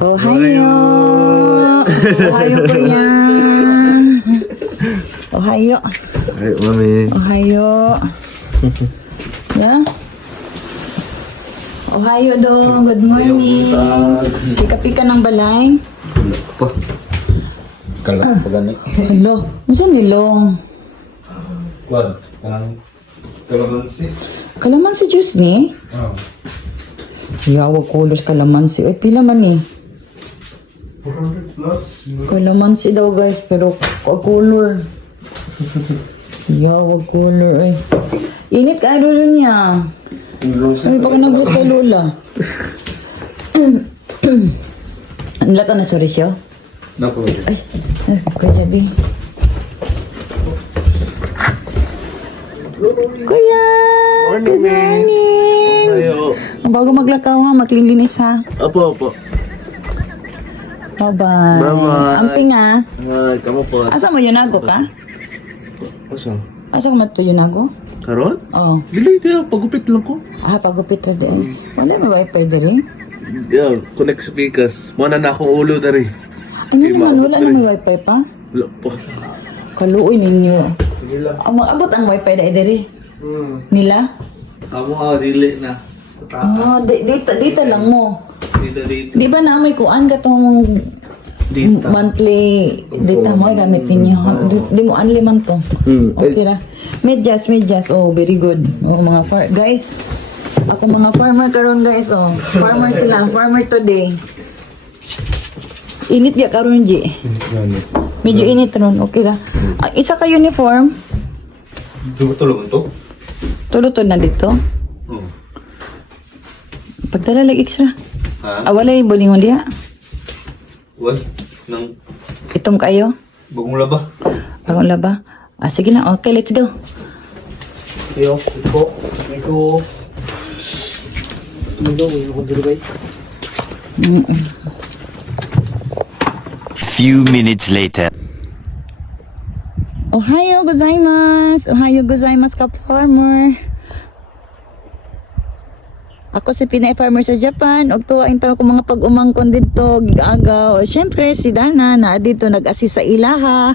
Ohayo! Ohayo po yan! Ohayo! Ay, mami. Ohayo! Na? Ohayo do! Good morning! Pika-pika ng balay. Pa. Kala pa gani. Hello! Saan nilong? Kwan. Kalamansi. Kalamansi juice ni? Oh. Yawag kulos kalamansi. Ay, pila man ni? 400 plus. Kalamansi daw guys, pero color. Yawag color ay. Init ka lolo niya. Ay, baka nabus kay Lola. Ang lata na sorry siya. Naku. Ay, ay, kuya Bi. Kuya! Good morning! Ayo. Bago maglakaw ha, maglilinis ha. Apo, apo. Bye-bye. Bye-bye. Amping ha. Ay, kamo po. Asa mo yunago ka? Asa? Asa ka mato yunago? Karon? Oo. Dili ito pagupit lang ko. Ah, pagupit na din. Wala mo wifi diri? Yeah, connect pikas. Muna na akong ulo dari. Ano naman, maabot wala diri. naman wifi pa? Wala po. Kaluoy ninyo. Ang mga abot ang wifi na diri. Hmm. Nila? Amo ah, dili na. Ah, di- dito, dito lang mo. Dito, dito. Di ba na may kuan ka tong Dito. monthly data mo gamitin niyo. Di, di mo unli man to. Hmm. Okay ra. Medyas, medyas. Oh, very good. Oh, mga far guys. Ako mga farmer karon guys, oh. Farmer sila, farmer today. Init ya karon ji. Medyo init ron, okay ra. Ah, isa ka uniform. Tulungan to? Tulutod na dito. Oo. Pagdala lag extra. Ha? Ah, wala yung bulingon diha. What? Nang Itom kayo. bagong laba? Bagong laba. Ah, sige na. Okay, let's go. Yo, iko. Iko. Ba? Mm -mm. Few minutes later. Ohayo gozaimasu. Ohayo gozaimasu ka farmer. Ako si Pinay Farmer sa Japan, og tuwain taw ko mga pag-umangkon didto gigagaw. Eh, syempre si Dana na dito nag-assist sa ilaha.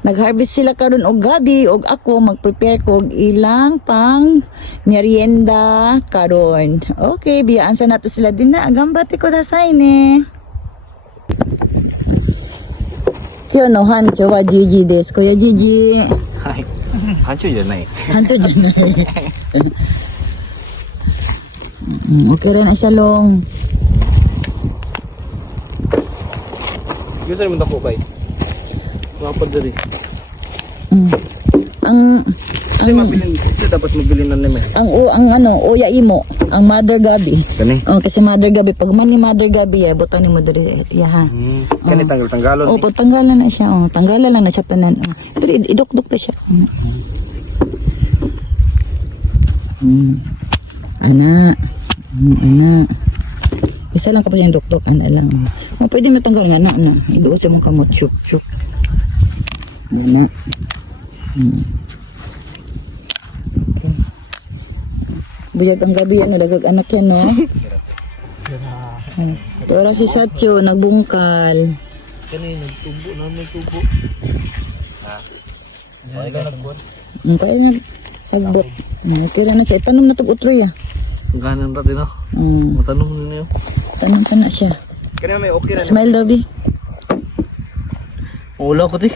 Nag-harvest sila karon og gabi og ako mag-prepare ko og ilang pang merienda karon. Okay, biyaan sa nato sila din na agambati ko dasay ni. Kyo no hancho wa Gigi desu. Kuya Gigi. Hi. Hancho janai. Hancho janai. Okay rin siya long. Gusto naman ako bay. Mapad dali. Mm. Ang Kasi mabilin, kasi dapat mabilin na naman. ang o ang ano, Oya Imo, ang Mother Gabi. Kani? Oh, kasi Mother Gabi pag man ni Mother Gabi, eh, butan ni mo diri ya ha. Hmm. Kani tanggal tanggalon. Oh, pag tanggalan na siya, oh, tanggalan lang na siya tanan. Oh. Pero id- idukduk na siya. Mm. Mm. Ana. Mm, ana. Isa lang kapag yung dukduk, ana lang. Oh, pwede mo tanggal nga na, na. Iduo siya mong kamot, chuk, chuk. Ana. Mm. Okay. Buyag ang gabi yan, nalagag anak yan, no? Ay, Ito ora si Satyo, nagbungkal. Kani nagtubo na nagtubo. Ha? Ay ka nagbuot. Ang kaya kira na siya. Tanong na tag utroy ah. Ganan ra din ako. Um, Matanong na niyo. tanong ka na siya. Kani may okay ra. Smile Bi. Wala ko ti.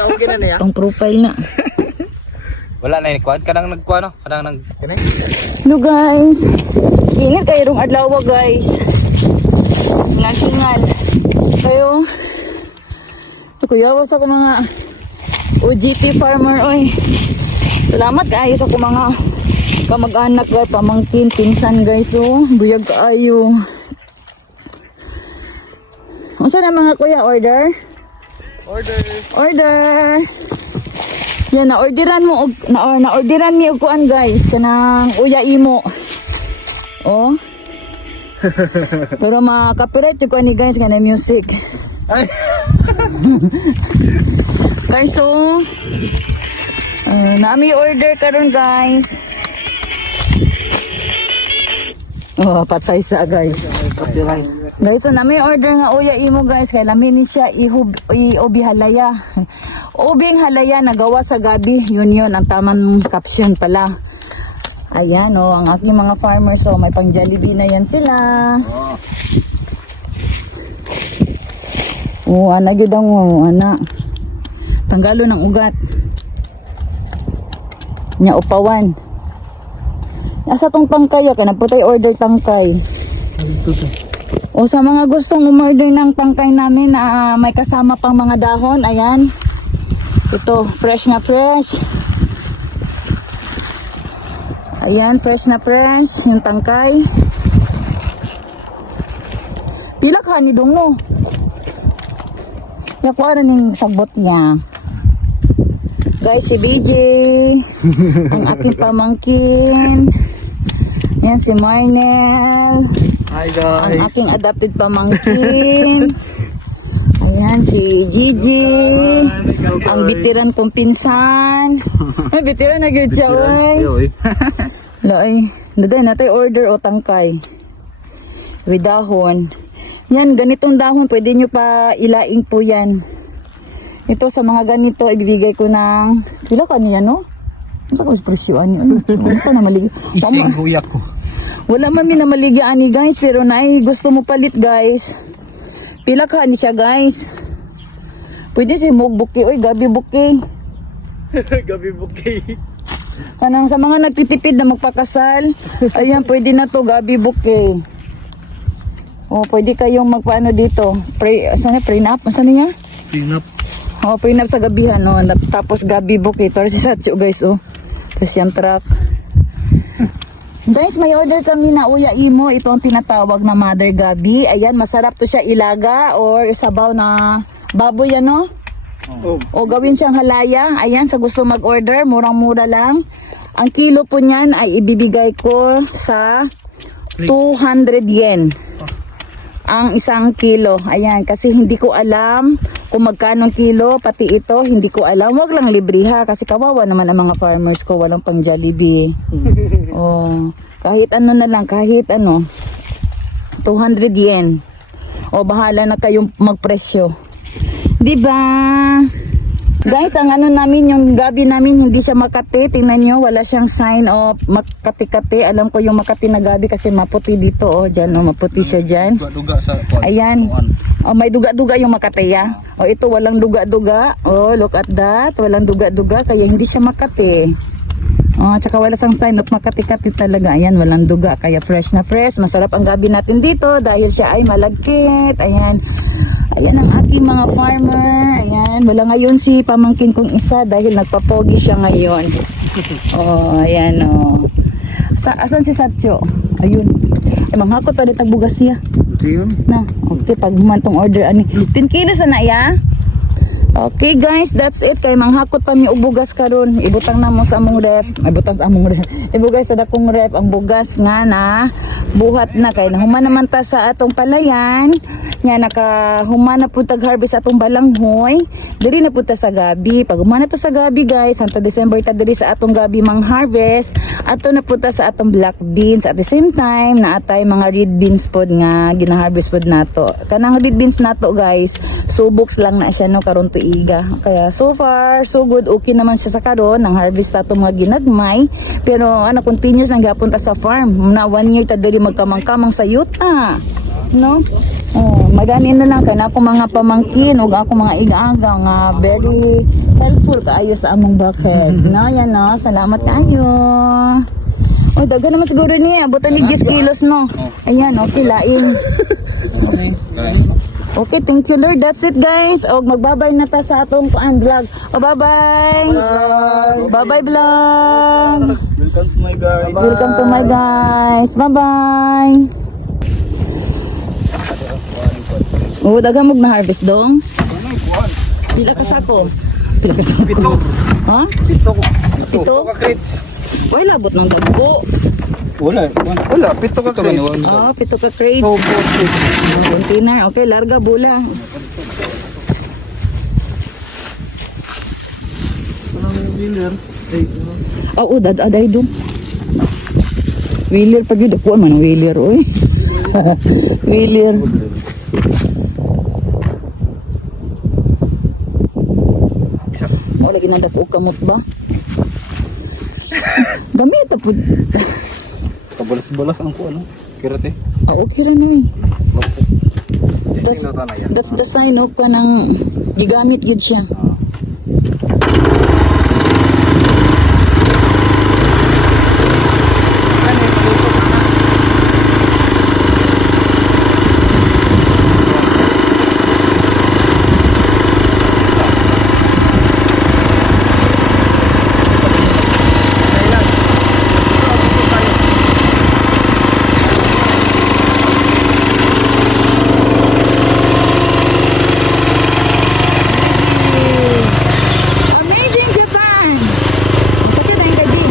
Okay na niya. Pang profile na. Wala na ni kuan kadang nagkuan no. Kadang nag Kani? Hello guys. Ingat kayo rong adlaw guys. Nagingal. Kayo. Ito kuyawa sa ko mga OGT farmer oy. Salamat kayo sa ko mga kamag-anak guys, pamangkin, pinsan guys oh. Buyag kaayo. Unsa na mga kuya order? Order. Order. Yan na orderan mo og na, na orderan mi og kuan guys kanang uya imo. Oh. Pero ma-copyright yung kuan ni guys kanang music. Ay. Guys, so uh, nami order karon guys. Oh, patay sa guys. Guys, so na may order nga uya imo guys kay lamin ni siya ihub iubi halaya. Ubing halaya nagawa sa gabi. Yun yun ang tamang caption pala. Ayan oh, ang aking mga farmers so may pang Jollibee na yan sila. Oh, ana gyud ang oh, ana. Tanggalo ng ugat. Nya upawan. Asa tong tangkay ka na putay order tangkay. O sa mga gustong umorder ng tangkay namin na ah, may kasama pang mga dahon, ayan. Ito, fresh na fresh. Ayan, fresh na fresh yung tangkay. Pila ka ni dong no? Yakuha rin yung sagbot niya. Guys, si BJ. ang aking pamangkin. Yan si Marnel. Hi Ang aking adopted pamangkin. Ayan, si Gigi. Ang bitiran kong pinsan. Ay, bitiran na good siya, oy. Loy, naday natay order o tangkay. With dahon. Yan, ganitong dahon, pwede nyo pa ilaing po yan. Ito sa mga ganito, ibibigay ko ng, pila ka niya, no? Ano sa presyoan niyo? Ano? Pa na malig? Ising kuya ko. Wala man mi na maligyan ni guys, pero nay gusto mo palit guys. Pila ka ni siya guys. Pwede si Mog Buki, oy gabi Buki. Gabi bukay. Kanang sa mga nagtitipid na magpakasal, ayan pwede na to gabi Buki. O pwede kayong magpaano dito. Pray, saan na pray up? Saan niya? Pinap. O pray up sa gabihan no. Tapos gabi Buki. Ito si Satcho guys oh. Tapos yung truck. Guys, may order kami na uya imo. Ito ang tinatawag na Mother Gabi. Ayan, masarap to siya ilaga or sabaw na baboy ano? Oh. O gawin siyang halaya. Ayan, sa gusto mag-order, murang-mura lang. Ang kilo po niyan ay ibibigay ko sa 200 yen. Ang isang kilo. Ayan, kasi hindi ko alam kung magkano kilo, pati ito, hindi ko alam. Wag lang libre ha, kasi kawawa naman ang mga farmers ko, walang pang Jollibee. oh, kahit ano na lang, kahit ano, 200 yen. O bahala na kayong magpresyo. 'Di ba? Guys, ang ano namin, yung gabi namin, hindi siya Makati. Tingnan nyo, wala siyang sign of Makati-kati. Alam ko yung Makati na gabi kasi maputi dito. Oh, dyan, oh, maputi siya dyan. Duga sa. Ayan. Oh, may duga-duga yung Makati, ya. Oh, ito, walang duga-duga. Oh, look at that. Walang duga-duga, kaya hindi siya Makati. Oh, tsaka wala siyang sign of Makati-kati talaga. Ayan, walang duga. Kaya fresh na fresh. Masarap ang gabi natin dito dahil siya ay malagkit. Ayan. Ayan ang ating mga farmer. Ayan. Wala ngayon si pamangkin kong isa dahil nagpapogi siya ngayon. Oh, ayan oh. Sa, asan si Satyo? Ayun. Ay, manghakot pa rin tagbugas siya. Siyon? Na, okay, pag humantong order, ani, 10 kilos na ya. Okay guys, that's it. Kay manghakot pa mi og bugas karon. Ibutang na mo sa among rep. Ay butang sa among rep. Ibugay sa dakong rep ang bugas nga na buhat na kay nahuman naman ta sa atong palayan. Nga naka humana po tag harvest atong balanghoy. Diri na po ta sa gabi. Pag humana to sa gabi guys, santo December ta diri sa atong gabi mang harvest. Ato na po ta sa atong black beans at the same time na atay mga red beans pod nga gina-harvest pod nato. Kanang red beans nato guys, suboks lang na siya no karon tuiga. Kaya so far so good okay naman siya sa karon nang harvest ato mga ginagmay. Pero ano continuous nang gapon ta sa farm. Na one year ta diri magkamang-kamang sa yuta. No? Oh, magani na lang kana ako mga pamangkin ug ako mga iga-aga nga very helpful kaayo sa among bucket. no, yan no. Salamat kaayo. Oh, daga naman siguro ni abutan ni 10 kilos no. Ayan, okay lain. Okay. Okay, thank you Lord. That's it guys. Og magbabay na ta sa atong kuan vlog. Oh, bye-bye. Bye-bye vlog. Welcome to my guys. Welcome to my guys. Bye-bye. Oo, daga mog na harvest dong. Pila ka sako? Pila ka sako? Pito. Ha? Pito. Pito? ka crates. Why labot ng dagko? Wala. Wala. Pito ka crates. Ah, pito ka crates. So, po. Ah, Container. Okay, larga bula. Anong dealer? Ay, Oo, dad aday dong. Wheeler pag yun. Ako man ang wheeler, oy. wheeler. Nang dapo kamot ba? Gamit po. Kabalas-balas ang ko, ano? Kirate. Ah, okay ra noy. Testing na yan. That's the sign of ka ng gigamit gid siya. Amazing Japan! Ang sakit ang kaji.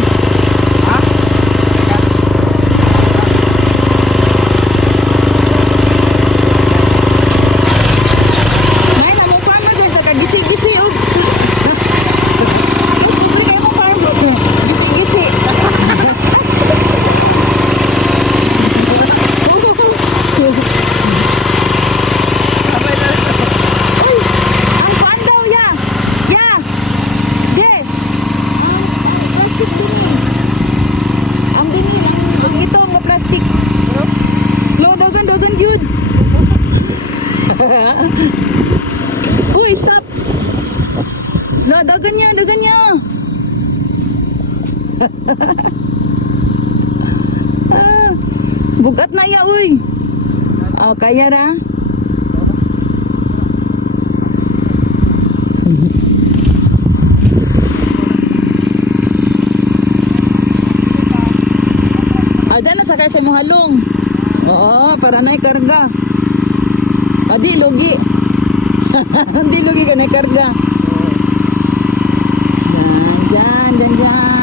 Nay, namukha na din sa kagisi-gisi. oh. Hindi mo parang gisi-gisi. Uy, ang kuan daw ya. Ya. Je. Ang plastic din. Ang dinin, ang, ang ito, ang plastic. Lo, dagan, dagan, yun. Uy, stop. Lo, dagan niya, dagan niya. ah, bugat na ya, uy. Ah, kaya ra. Ada na sa mahalong. Oo, para na karga. Adi, logi. Hindi logi ka na karga. Yan, dyan, dyan, dyan.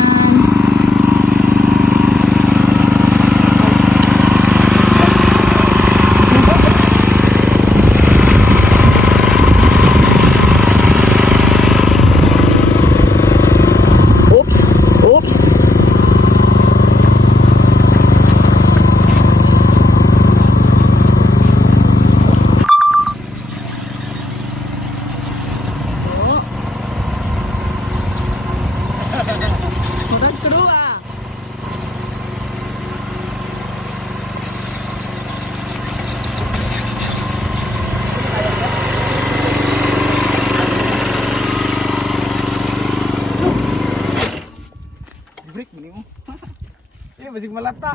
Masig malata.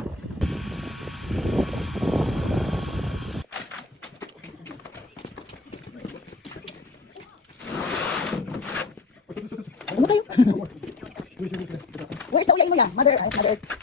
Ano tayo? Where's the ulay mo yan? Mother, Earth, Mother Earth.